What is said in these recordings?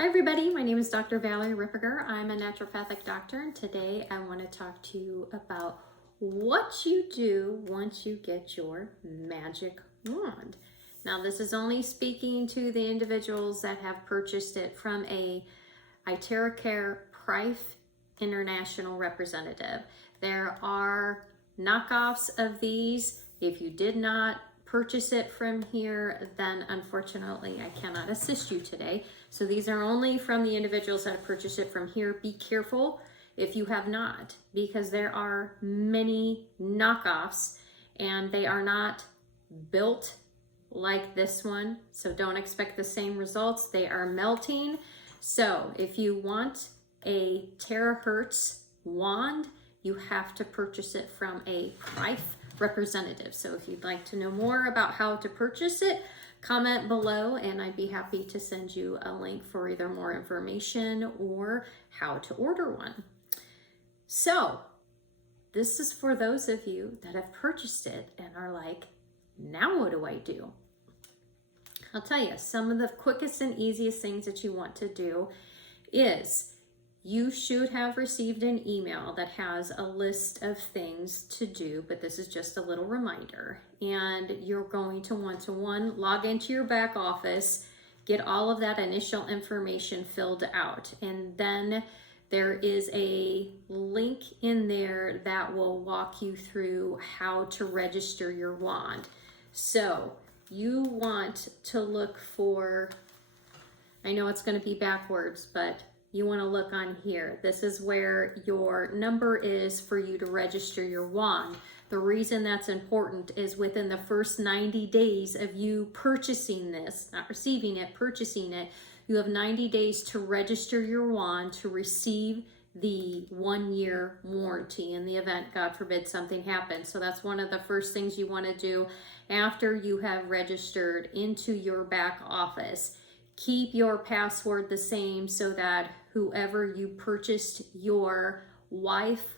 Hi everybody, my name is Dr. Valerie Ripperger. I'm a naturopathic doctor, and today I want to talk to you about what you do once you get your magic wand. Now this is only speaking to the individuals that have purchased it from a IteraCare Prife International Representative. There are knockoffs of these. If you did not purchase it from here, then unfortunately I cannot assist you today. So these are only from the individuals that have purchased it from here. Be careful if you have not, because there are many knockoffs and they are not built like this one. So don't expect the same results. They are melting. So if you want a terahertz wand, you have to purchase it from a Prife Representative. So if you'd like to know more about how to purchase it, comment below and I'd be happy to send you a link for either more information or how to order one. So this is for those of you that have purchased it and are like, now what do I do? I'll tell you, some of the quickest and easiest things that you want to do is you should have received an email that has a list of things to do, but this is just a little reminder. And you're going to want to, one, log into your back office, get all of that initial information filled out. And then there is a link in there that will walk you through how to register your wand. So you want to look for, I know it's going to be backwards, but you want to look on here. This is where your number is for you to register your wand. The reason that's important is within the first 90 days of you purchasing this, not receiving it, purchasing it, you have 90 days to register your wand to receive the 1-year warranty in the event, God forbid, something happens. So that's one of the first things you want to do after you have registered into your back office. Keep your password the same so that whoever you purchased your Rife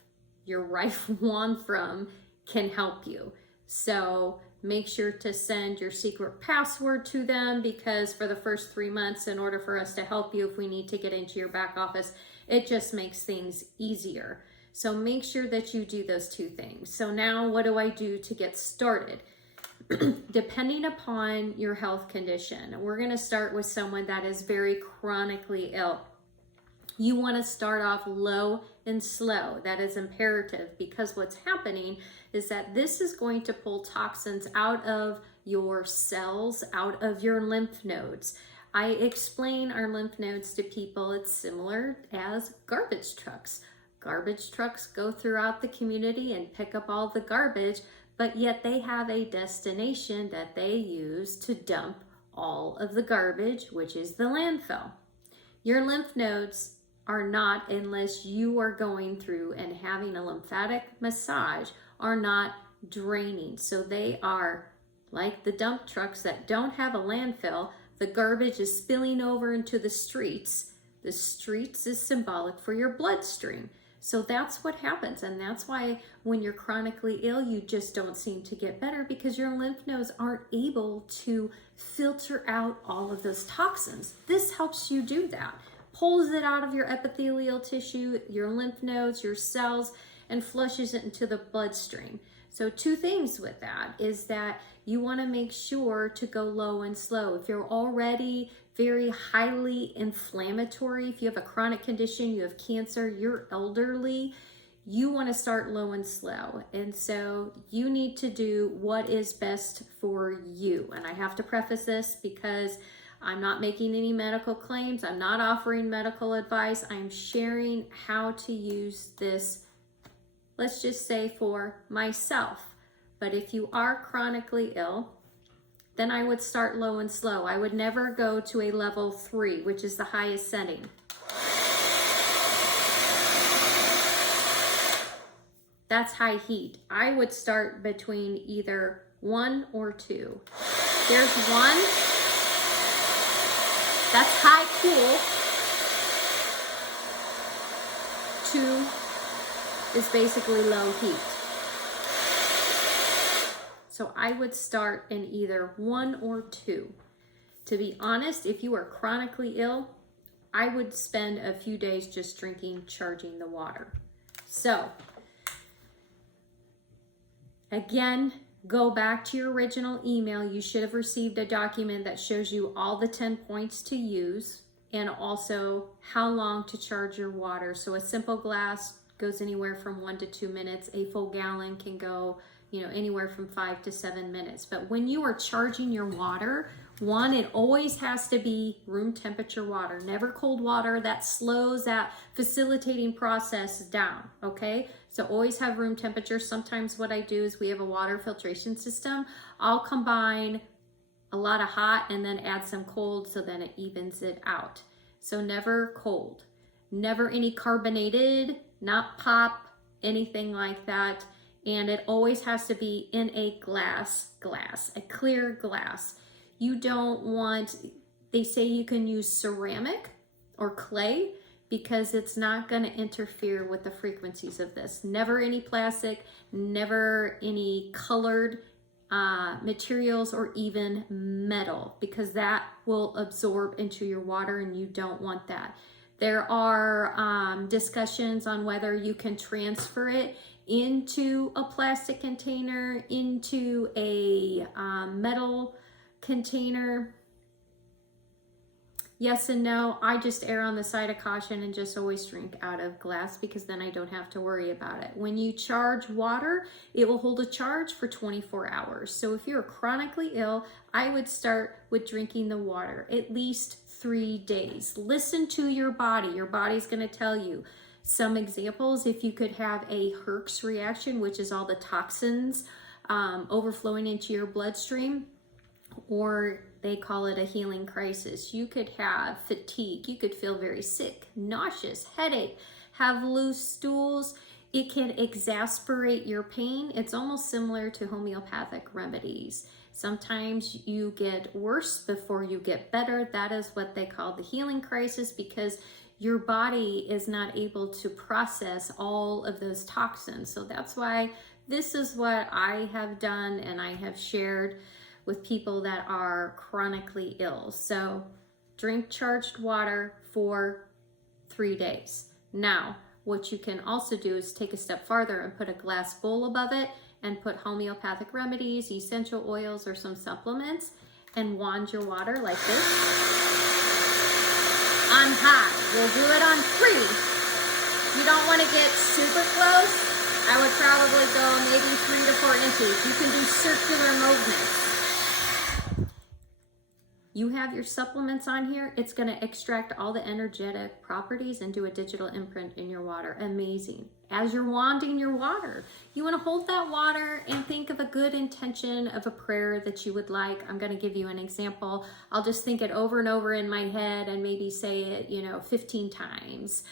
wand from can help you. So make sure to send your secret password to them, because for the first 3 months, in order for us to help you, if we need to get into your back office, it just makes things easier. So make sure that you do those two things. So now what do I do to get started? Depending upon your health condition, we're going to start with someone that is very chronically ill. You want to start off low and slow. That is imperative, because what's happening is that this is going to pull toxins out of your cells, out of your lymph nodes. I explain our lymph nodes to people. It's similar as garbage trucks. Garbage trucks go throughout the community and pick up all the garbage, but yet they have a destination that they use to dump all of the garbage, which is the landfill. Your lymph nodes are not, unless you are going through and having a lymphatic massage, are not draining. So they are like the dump trucks that don't have a landfill. The garbage is spilling over into the streets. The streets is symbolic for your bloodstream. So that's what happens, and that's why when you're chronically ill, you just don't seem to get better, because your lymph nodes aren't able to filter out all of those toxins. This helps you do that. Pulls it out of your epithelial tissue, your lymph nodes, your cells, and flushes it into the bloodstream. So two things with that is that you want to make sure to go low and slow. If you're already very highly inflammatory, if you have a chronic condition, you have cancer, you're elderly, you want to start low and slow. And so you need to do what is best for you. And I have to preface this because I'm not making any medical claims. I'm not offering medical advice. I'm sharing how to use this, let's just say, for myself. But if you are chronically ill, then I would start low and slow. I would never go to a level 3, which is the highest setting. That's high heat. I would start between either 1 or 2. There's 1. That's high cool. 2 is basically low heat. So I would start in either 1 or 2. To be honest, if you are chronically ill, I would spend a few days just drinking, charging the water. So again, go back to your original email. You should have received a document that shows you all the 10 points to use and also how long to charge your water. So a simple glass goes anywhere from 1 to 2 minutes. A full gallon can go, anywhere from 5 to 7 minutes. But when you are charging your water, one, it always has to be room temperature water, never cold water. That slows that facilitating process down, okay? So always have room temperature. Sometimes what I do is we have a water filtration system. I'll combine a lot of hot and then add some cold so then it evens it out. So never cold, never any carbonated, not pop, anything like that. And it always has to be in a glass, a clear glass. You don't want, they say you can use ceramic or clay because it's not going to interfere with the frequencies of this. Never any plastic, never any colored materials or even metal, because that will absorb into your water and you don't want that. There are discussions on whether you can transfer it into a plastic container, into a metal container. Yes and no. I just err on the side of caution and just always drink out of glass because then I don't have to worry about it. When you charge water, it will hold a charge for 24 hours. So if you're chronically ill, I would start with drinking the water at least 3 days. Listen to your body. Your body's going to tell you. Some examples, if you could have a Herx reaction, which is all the toxins overflowing into your bloodstream, or they call it a healing crisis. You could have fatigue. You could feel very sick, nauseous, headache, have loose stools. It can exasperate your pain. It's almost similar to homeopathic remedies. Sometimes you get worse before you get better. That is what they call the healing crisis because your body is not able to process all of those toxins. So that's why this is what I have done and I have shared with people that are chronically ill. So drink charged water for 3 days. Now, what you can also do is take a step farther and put a glass bowl above it and put homeopathic remedies, essential oils, or some supplements and wand your water like this on high. We'll do it on 3. You don't want to get super close. I would probably go maybe 3 to 4 inches. You can do circular movements. You have your supplements on here. It's going to extract all the energetic properties and do a digital imprint in your water. Amazing. As you're wanding your water, you want to hold that water and think of a good intention of a prayer that you would like. I'm going to give you an example. I'll just think it over and over in my head and maybe say it, 15 times.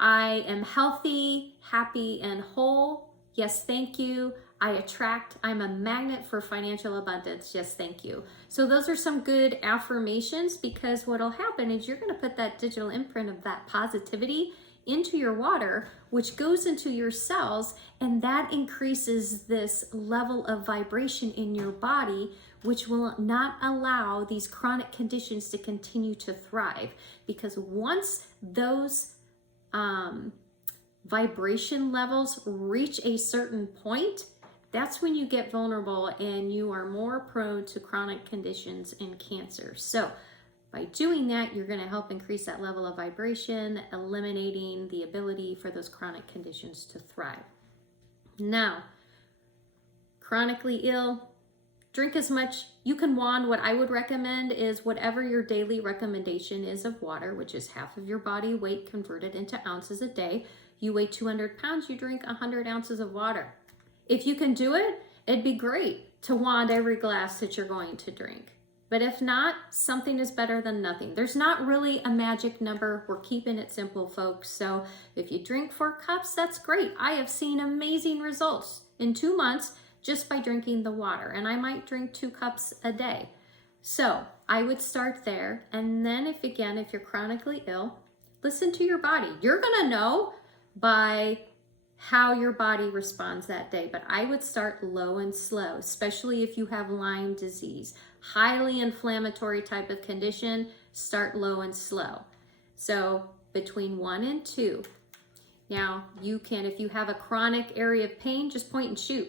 I am healthy, happy, and whole. Yes, thank you. I attract. I'm a magnet for financial abundance. Yes, thank you. So those are some good affirmations because what'll happen is you're going to put that digital imprint of that positivity into your water, which goes into your cells, and that increases this level of vibration in your body, which will not allow these chronic conditions to continue to thrive. Because once those vibration levels reach a certain point, that's when you get vulnerable and you are more prone to chronic conditions and cancer. So by doing that, you're going to help increase that level of vibration, eliminating the ability for those chronic conditions to thrive. Now, chronically ill, drink as much. You can wand. What I would recommend is whatever your daily recommendation is of water, which is half of your body weight converted into ounces a day. You weigh 200 pounds, you drink 100 ounces of water. If you can do it, it'd be great to wand every glass that you're going to drink. But if not, something is better than nothing. There's not really a magic number. We're keeping it simple, folks. So if you drink 4 cups, that's great. I have seen amazing results in 2 months just by drinking the water. And I might drink 2 cups a day. So I would start there. And then if you're chronically ill, listen to your body. You're going to know by how your body responds that day. But I would start low and slow, especially if you have Lyme disease. Highly inflammatory type of condition, start low and slow. So between 1 and 2. Now you can, if you have a chronic area of pain, just point and shoot.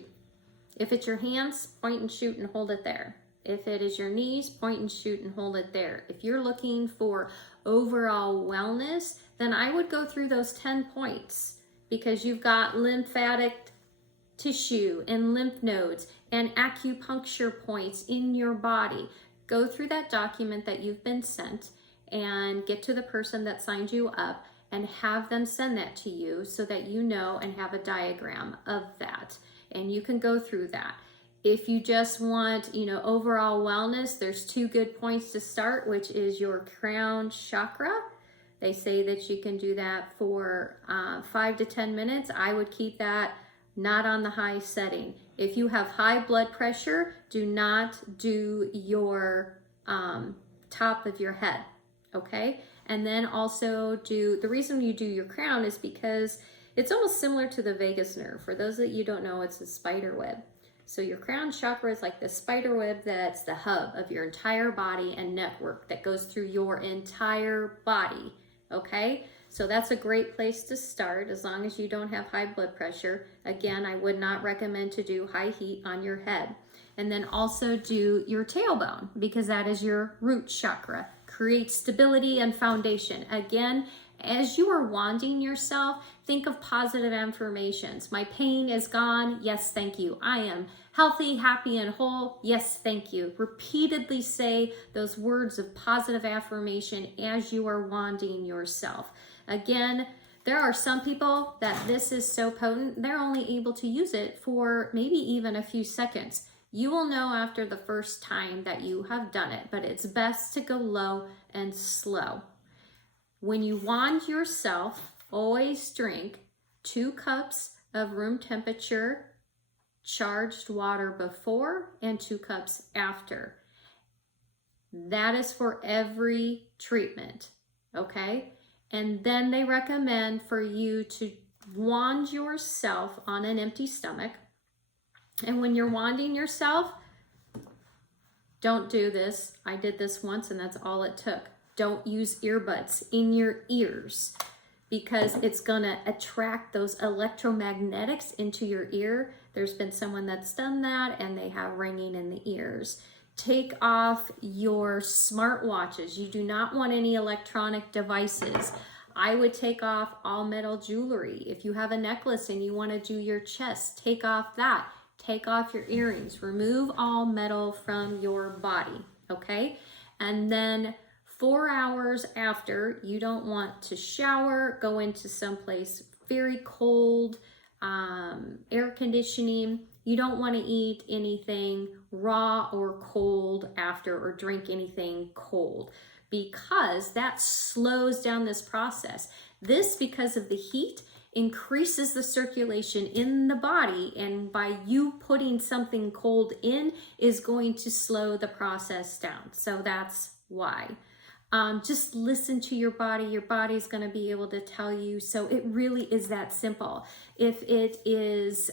If it's your hands, point and shoot and hold it there. If it is your knees, point and shoot and hold it there. If you're looking for overall wellness, then I would go through those 10 points, because you've got lymphatic tissue and lymph nodes and acupuncture points in your body. Go through that document that you've been sent and get to the person that signed you up and have them send that to you so that you know and have a diagram of that. And you can go through that. If you just want, overall wellness, there's 2 good points to start, which is your crown chakra. They say that you can do that for 5 to 10 minutes. I would keep that not on the high setting. If you have high blood pressure, do not do your top of your head, okay? And then also the reason you do your crown is because it's almost similar to the vagus nerve. For those that you don't know, it's a spider web. So your crown chakra is like the spider web that's the hub of your entire body and network that goes through your entire body, okay? So that's a great place to start as long as you don't have high blood pressure. Again, I would not recommend to do high heat on your head. And then also do your tailbone, because that is your root chakra. Create stability and foundation. Again, as you are wanding yourself, think of positive affirmations. My pain is gone. Yes, thank you. I am healthy, happy, and whole. Yes, thank you. Repeatedly say those words of positive affirmation as you are wanding yourself. Again, there are some people that this is so potent, they're only able to use it for maybe even a few seconds. You will know after the first time that you have done it, but it's best to go low and slow. When you wand yourself, always drink 2 cups of room temperature charged water before and 2 cups after. That is for every treatment, okay? And then they recommend for you to wand yourself on an empty stomach. And when you're wanding yourself, don't do this. I did this once and that's all it took. Don't use earbuds in your ears, because it's gonna attract those electromagnetics into your ear. There's been someone that's done that and they have ringing in the ears. Take off your smartwatches. You do not want any electronic devices. I would take off all metal jewelry. If you have a necklace and you want to do your chest, take off that. Take off your earrings. Remove all metal from your body, okay? And then 4 hours after, you don't want to shower, go into someplace very cold, air conditioning. You don't want to eat anything raw or cold after, or drink anything cold, because that slows down this process. This, because of the heat, increases the circulation in the body, and by you putting something cold in is going to slow the process down. So that's why. Just listen to your body. Your body is going to be able to tell you. So it really is that simple. If it is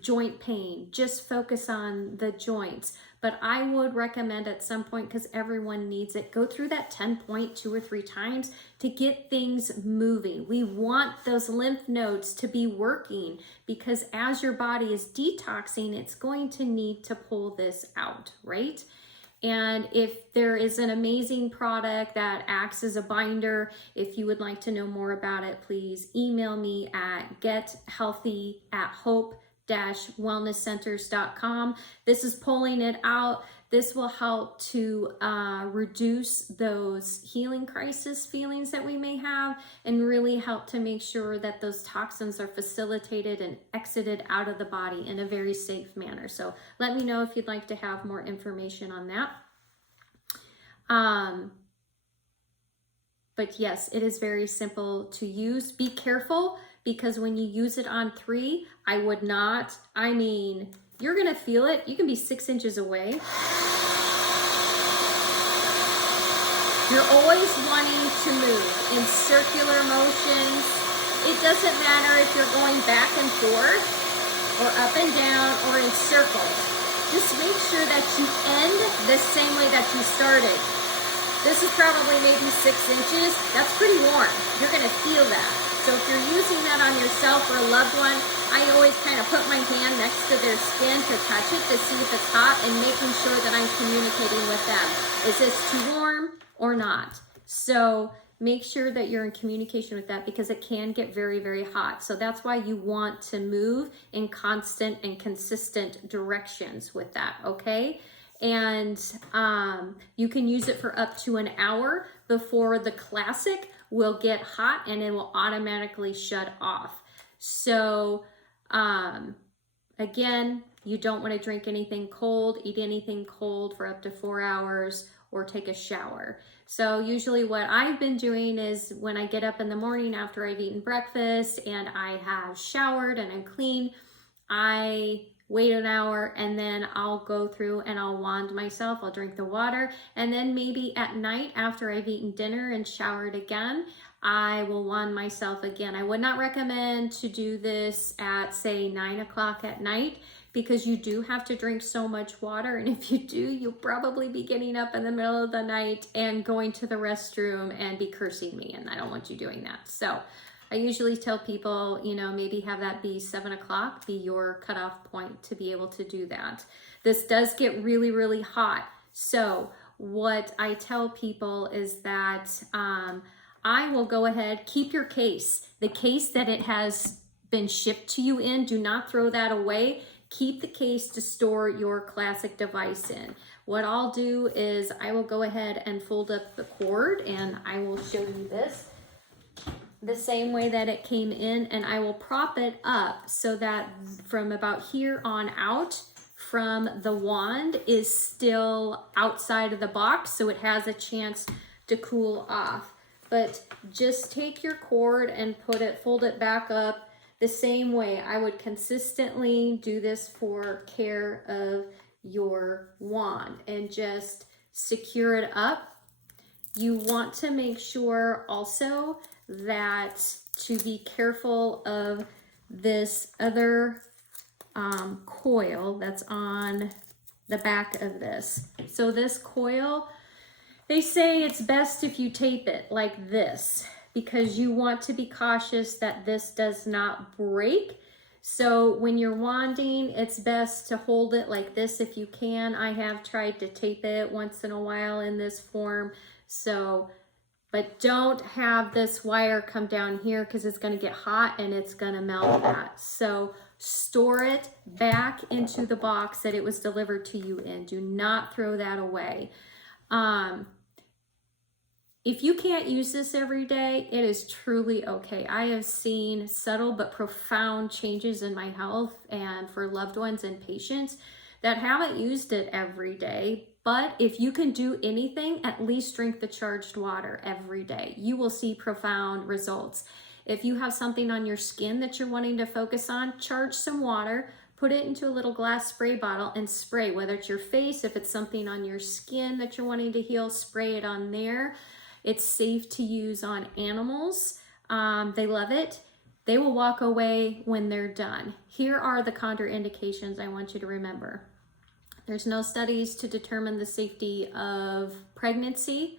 joint pain, just focus on the joints. But I would recommend at some point, because everyone needs it, go through that 10 point 2 or 3 times to get things moving. We want those lymph nodes to be working, because as your body is detoxing, it's going to need to pull this out, right? And if there is an amazing product that acts as a binder, if you would like to know more about it, please email me at gethealthy@hope-wellnesscenters.com. This is pulling it out. This will help to reduce those healing crisis feelings that we may have, and really help to make sure that those toxins are facilitated and exited out of the body in a very safe manner. So let me know if you'd like to have more information on that. But yes, it is very simple to use. Be careful, because when you use it on 3, I would not, you're gonna feel it. You can be 6 inches away. You're always wanting to move in circular motions. It doesn't matter if you're going back and forth or up and down or in circles. Just make sure that you end the same way that you started. This is probably maybe 6 inches. That's pretty warm. You're gonna feel that. So if you're using that on yourself or a loved one, I always kind of put my hand next to their skin to touch it to see if it's hot and making sure that I'm communicating with them. Is this too warm or not? So make sure that you're in communication with that because it can get very, very hot. So that's why you want to move in constant and consistent directions with that, okay? And you can use it for up to an hour before the classic will get hot and it will automatically shut off. So again, you don't want to drink anything cold, eat anything cold for up to 4 hours, or take a shower. So usually what I've been doing is when I get up in the morning after I've eaten breakfast and I have showered and I'm clean, I wait an hour and then I'll go through and I'll wand myself. I'll drink the water, and then maybe at night after I've eaten dinner and showered again, I will wand myself again. I would not recommend to do this at say 9 o'clock at night because you do have to drink so much water, and if you do, you'll probably be getting up in the middle of the night and going to the restroom and be cursing me, and I don't want you doing that. So I usually tell people, you know, maybe have that be 7 o'clock, be your cutoff point to be able to do that. This does get really, really hot. So what I tell people is that I will go ahead, keep your case. The case that it has been shipped to you in, do not throw that away. Keep the case to store your classic device in. What I'll do is I will go ahead and fold up the cord, and I will show you this the same way that it came in, and I will prop it up so that from about here on out from the wand is still outside of the box, so it has a chance to cool off. But just take your cord and fold it back up the same way. I would consistently do this for care of your wand and just secure it up. You want to make sure also that to be careful of this other coil that's on the back of this. So this coil, they say it's best if you tape it like this because you want to be cautious that this does not break. So when you're wanding, it's best to hold it like this if you can. I have tried to tape it once in a while in this form. So, but don't have this wire come down here because it's going to get hot and it's going to melt that. So store it back into the box that it was delivered to you in. Do not throw that away. If you can't use this every day, it is truly okay. I have seen subtle but profound changes in my health and for loved ones and patients that haven't used it every day. But if you can do anything, at least drink the charged water every day. You will see profound results. If you have something on your skin that you're wanting to focus on, charge some water, put it into a little glass spray bottle and spray, whether it's your face, if it's something on your skin that you're wanting to heal, spray it on there. It's safe to use on animals. They love it. They will walk away when they're done. Here are the contraindications I want you to remember. There's no studies to determine the safety of pregnancy.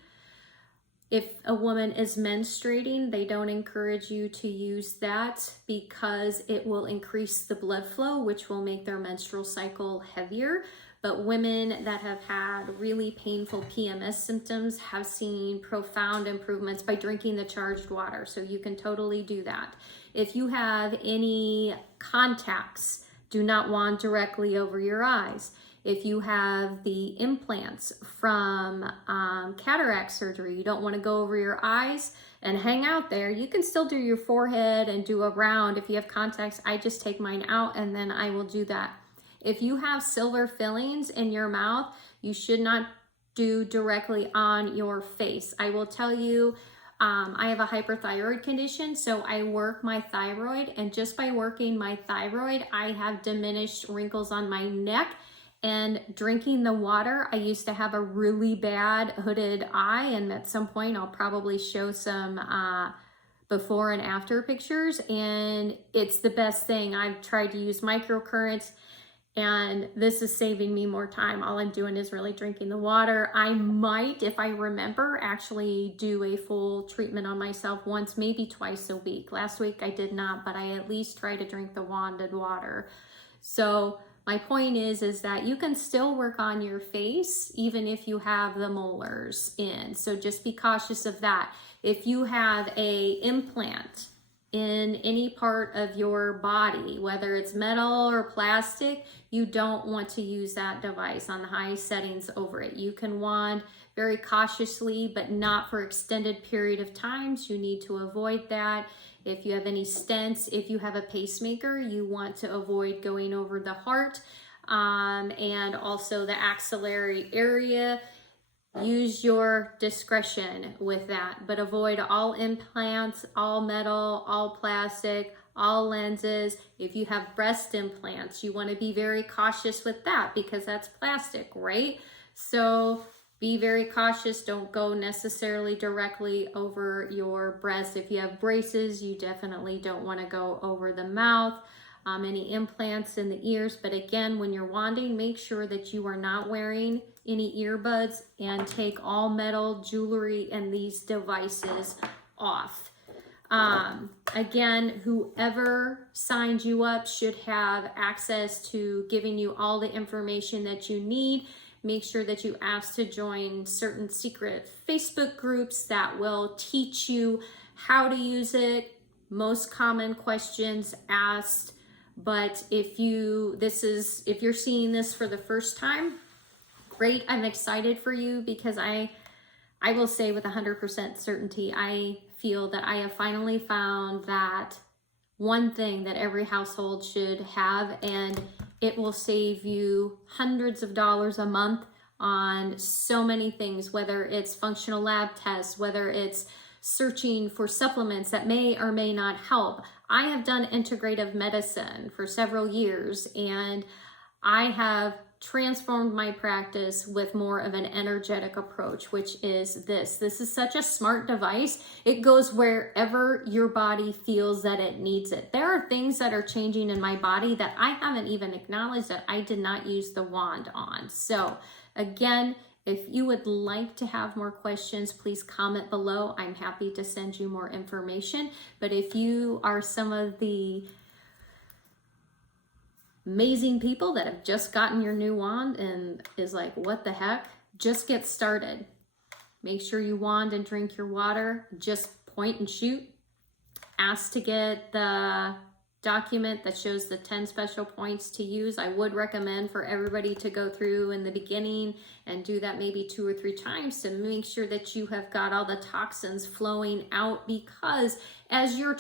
If a woman is menstruating, they don't encourage you to use that because it will increase the blood flow, which will make their menstrual cycle heavier. But women that have had really painful PMS symptoms have seen profound improvements by drinking the charged water. So you can totally do that. If you have any contacts, do not wand directly over your eyes. If you have the implants from cataract surgery, you don't want to go over your eyes and hang out there. You can still do your forehead and do a round. If you have contacts, I just take mine out and then I will do that. If you have silver fillings in your mouth, you should not do directly on your face. I will tell you, I have a hyperthyroid condition, so I work my thyroid, and just by working my thyroid, I have diminished wrinkles on my neck. And drinking the water, I used to have a really bad hooded eye, and at some point I'll probably show some before and after pictures, and it's the best thing. I've tried to use microcurrents. And this is saving me more time. All I'm doing is really drinking the water. I might, if I remember, actually do a full treatment on myself once, maybe twice a week. Last week I did not, but I at least try to drink the wanded water. So my point is that you can still work on your face even if you have the molars in. So just be cautious of that. If you have a implant in any part of your body, whether it's metal or plastic, you don't want to use that device on the high settings over it. You can wand very cautiously, but not for extended period of times. You need to avoid that. If you have any stents, if you have a pacemaker, you want to avoid going over the heart and also the axillary area. Use your discretion with that, but avoid all implants, all metal, all plastic, all lenses. If you have breast implants, you want to be very cautious with that because that's plastic, right? So be very cautious. Don't go necessarily directly over your breast. If you have braces, you definitely don't want to go over the mouth. Any implants in the ears. But again, when you're wanding, make sure that you are not wearing any earbuds and take all metal jewelry and these devices off. Again, whoever signed you up should have access to giving you all the information that you need. Make sure that you ask to join certain secret Facebook groups that will teach you how to use it. Most common questions asked. But if you're seeing this for the first time, great. I'm excited for you because I will say with 100% certainty, I feel that I have finally found that one thing that every household should have, and it will save you hundreds of dollars a month on so many things, whether it's functional lab tests, whether it's searching for supplements that may or may not help. I have done integrative medicine for several years, and I have transformed my practice with more of an energetic approach, which is this. This is such a smart device. It goes wherever your body feels that it needs it. There are things that are changing in my body that I haven't even acknowledged that I did not use the wand on. So again, if you would like to have more questions, please comment below. I'm happy to send you more information. But if you are some of the amazing people that have just gotten your new wand and is like, what the heck? Just get started. Make sure you wand and drink your water. Just point and shoot. Ask to get the document that shows the 10 special points to use. I would recommend for everybody to go through in the beginning and do that maybe 2 or 3 times to make sure that you have got all the toxins flowing out, because as you're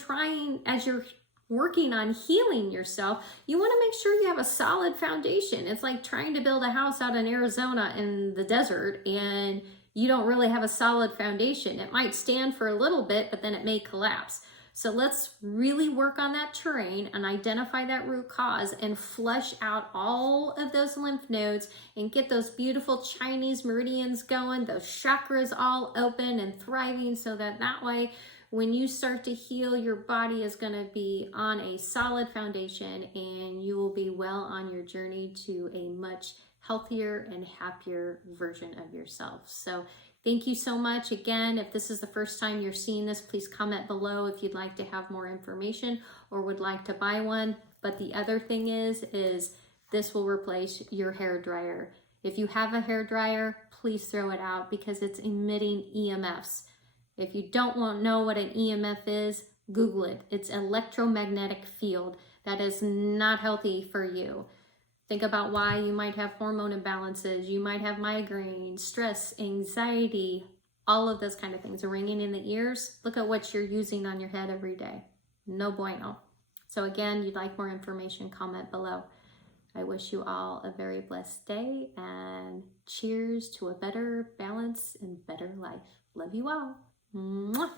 working on healing yourself, you want to make sure you have a solid foundation. It's like trying to build a house out in Arizona in the desert and you don't really have a solid foundation. It might stand for a little bit, but then it may collapse. So let's really work on that terrain and identify that root cause and flush out all of those lymph nodes and get those beautiful Chinese meridians going, those chakras all open and thriving, so that way when you start to heal, your body is going to be on a solid foundation and you will be well on your journey to a much healthier and happier version of yourself. So thank you so much. Again, if this is the first time you're seeing this, please comment below if you'd like to have more information or would like to buy one. But the other thing is this will replace your hair dryer. If you have a hair dryer, please throw it out because it's emitting EMFs. If you don't know what an EMF is, Google it. It's electromagnetic field. That is not healthy for you. Think about why you might have hormone imbalances, you might have migraines, stress, anxiety, all of those kind of things are ringing in the ears. Look at what you're using on your head every day. No bueno. So again, you'd like more information, comment below. I wish you all a very blessed day and cheers to a better balance and better life. Love you all. Mwah.